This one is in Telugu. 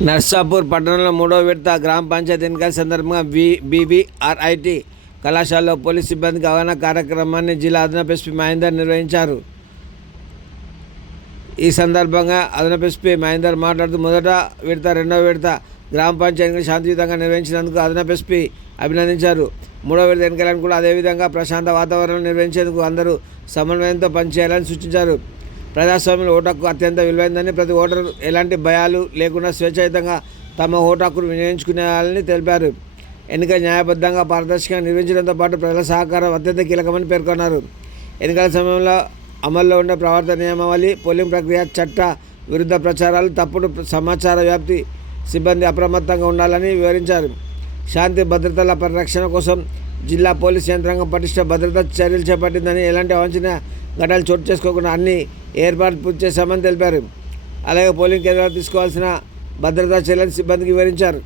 నర్సాపూర్ పట్టణంలో మూడో విడత గ్రామ పంచాయతీ ఎన్నికల సందర్భంగా వి బీవీఆర్ఐటి కళాశాలలో పోలీస్ సిబ్బందికి అవగాహన కార్యక్రమాన్ని జిల్లా అదనపు ఎస్పీ మహేందర్ నిర్వహించారు. ఈ సందర్భంగా అదనపు ఎస్పీ మహేందర్ మాట్లాడుతూ మొదట విడత రెండో విడత గ్రామ పంచాయతీని శాంతియుతంగా నిర్వహించినందుకు అదనపు ఎస్పీ అభినందించారు. మూడో విడత ఎన్నికలను కూడా అదేవిధంగా ప్రశాంత వాతావరణం నిర్వహించేందుకు అందరూ సమన్వయంతో పనిచేయాలని సూచించారు. ప్రజాస్వామ్యం ఓటు హక్కు అత్యంత విలువైందని ప్రతి ఓటరు ఎలాంటి భయాలు లేకుండా స్వేచ్ఛాయుతంగా తమ ఓటు హక్కును వినియోగించుకునేవాలని తెలిపారు. ఎన్నిక న్యాయబద్ధంగా పారదర్శకంగా నిర్వహించడంతో పాటు ప్రజల సహకారం అత్యంత కీలకమని పేర్కొన్నారు. ఎన్నికల సమయంలో అమల్లో ఉండే ప్రవర్తన నియమావళి పోలింగ్ ప్రక్రియ చట్ట విరుద్ధ ప్రచారాలు తప్పుడు సమాచార వ్యాప్తి సిబ్బంది అప్రమత్తంగా ఉండాలని వివరించారు. శాంతి భద్రతల పరిరక్షణ కోసం జిల్లా పోలీస్ యంత్రాంగం పటిష్ట భద్రతా చర్యలు చేపట్టిందని ఎలాంటి అవాంఛన ఘటనలు చోటు చేసుకోకుండా అన్ని ఏర్పాట్లు పూర్తి చేశామని తెలిపారు. అలాగే పోలింగ్ కేంద్రాలు తీసుకోవాల్సిన భద్రతా చర్యలను సిబ్బందికి వివరించారు.